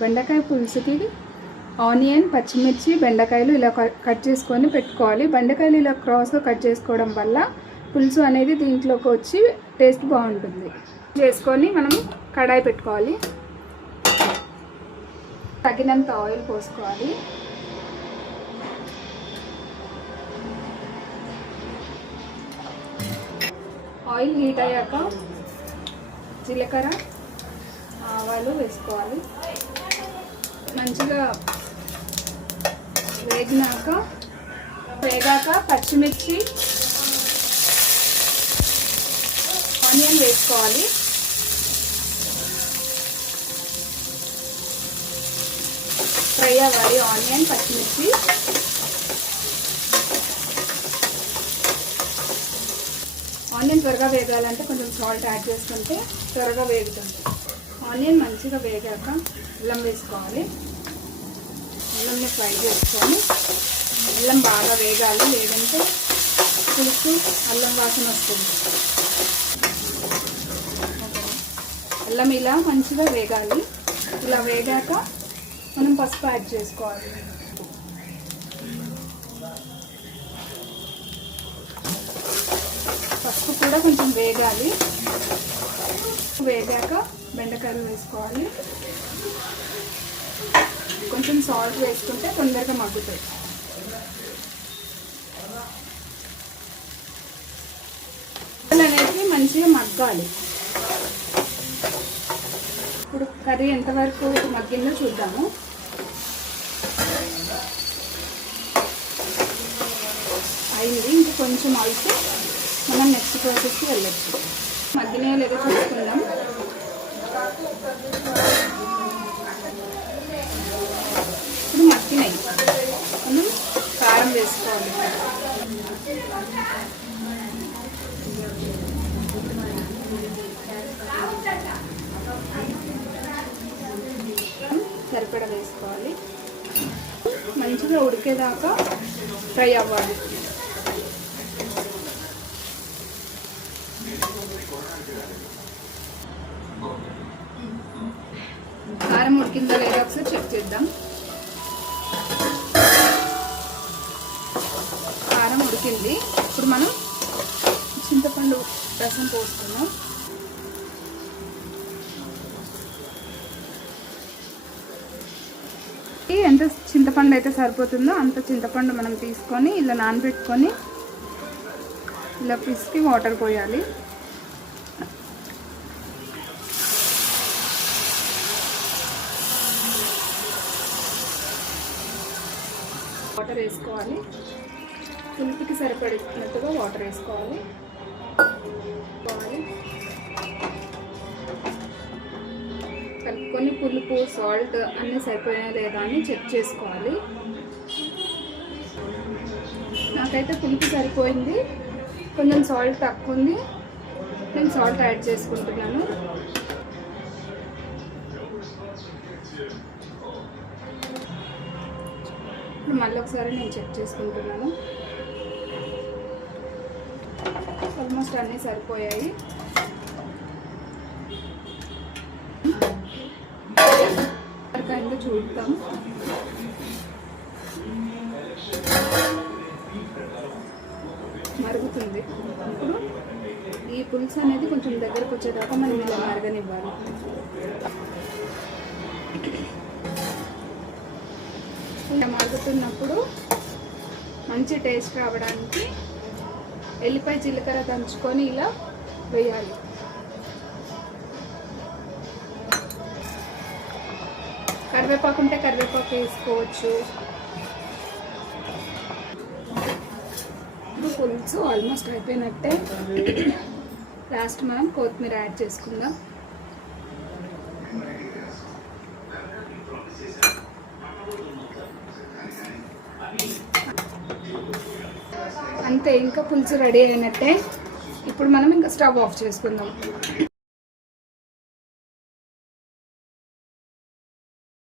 బెండకాయ పులుసుకి ఆనియన్, పచ్చిమిర్చి, బెండకాయలు ఇలా కట్ చేసుకొని పెట్టుకోవాలి. బెండకాయలు ఇలా క్రాస్గా కట్ చేసుకోవడం వల్ల పులుసు అనేది దీంట్లోకి వచ్చి టేస్ట్ బాగుంటుంది. చేసుకొని మనం కడాయి పెట్టుకోవాలి. తగినంత ఆయిల్ పోసుకోవాలి. ఆయిల్ హీట్ అయ్యాక జీలకర్ర, ఆవాలు వేసుకోవాలి. మంచిగా వేగాక పచ్చిమిర్చి, ఆనియన్ వేసుకోవాలి. ఫ్రై అవ్వాలి ఆనియన్, పచ్చిమిర్చి. ఆనియన్ త్వరగా వేగాలంటే కొంచెం సాల్ట్ యాడ్ చేసుకుంటే త్వరగా వేగుతుంది. ఆనియన్ మంచిగా వేగాక అల్లం వేసుకోవాలి. అల్లంని ఫ్రై చేసుకొని అల్లం బాగా వేగాలి, లేదంటే పులుసు అల్లం వాసన వస్తుంది. అల్లం ఇలా మంచిగా వేగాలి. ఇలా వేగాక మనం పసుపు యాడ్ చేసుకోవాలి. పసుపు కూడా కొంచెం వేగాలి. వేగాక బెండకాయలు వేసుకోవాలి. కొంచెం సాల్ట్ వేసుకుంటే తొందరగా మగ్గుతాయి. అనేది మంచిగా మగ్గాలి. ఇప్పుడు కర్రీ ఎంతవరకు మగ్గిందో చూద్దాము. అయింది. ఇంకా కొంచెం అయితే మనం నెక్స్ట్ ప్రాసెస్కి వెళ్ళచ్చు. మగ్గినాయో లేదో చూసుకుందాం. ఇప్పుడు మగ్గినాయి. మనం కారం వేసుకోవాలి. సరిపడా వేసుకోవాలి. మంచిగా ఉడికేదాకా ఫ్రై అవ్వాలి. కారం ఉడికిందా లేదా ఒకసారి చెక్ చేద్దాం. కారం ఉడికింది. ఇప్పుడు మనం చింతపండు రసం పోస్తున్నాం. ఎంత చింతపండు అయితే సరిపోతుందో అంత చింతపండు మనం తీసుకొని ఇలా నానబెట్టుకొని ఇలా పిసికి వాటర్ పోయాలి. వాటర్ వేసుకోవాలి. పులుపుకి సరిపడినట్టుగా వాటర్ వేసుకోవాలి. కలుపుకొని పులుపు, సాల్ట్ అన్నీ సరిపోయినా లేదా అని చెక్ చేసుకోవాలి. నాకైతే పులుపు సరిపోయింది. కొంచెం సాల్ట్ తక్కువ ఉంది. నేను సాల్ట్ యాడ్ చేసుకుంటున్నాను. ఇప్పుడు మళ్ళీ ఒకసారి నేను చెక్ చేసుకుంటున్నాను. ఆల్మోస్ట్ అన్నీ సరిపోయాయి. అయిందో చూద్దాం. మరుగుతుంది. ఇప్పుడు ఈ పులుసు అనేది కొంచెం దగ్గరకు వచ్చేదాకా మనం ఇలా మరగనివ్వాలి. ఇలా మరుగుతున్నప్పుడు మంచి టేస్ట్ రావడానికి ఎల్లిపాయ, జీలకర్ర దంచుకొని ఇలా వేయాలి. కరివేపాకు ఉంటే కరివేపాకు వేసుకోవచ్చు. ఇప్పుడు పులుసు ఆల్మోస్ట్ అయిపోయినట్టే. లాస్ట్ మనం కొత్తిమీర యాడ్ చేసుకుందాం. అంతే, ఇంకా పులుసు రెడీ అయినట్టే. ఇప్పుడు మనం ఇంకా స్టవ్ ఆఫ్ చేసుకుందాం.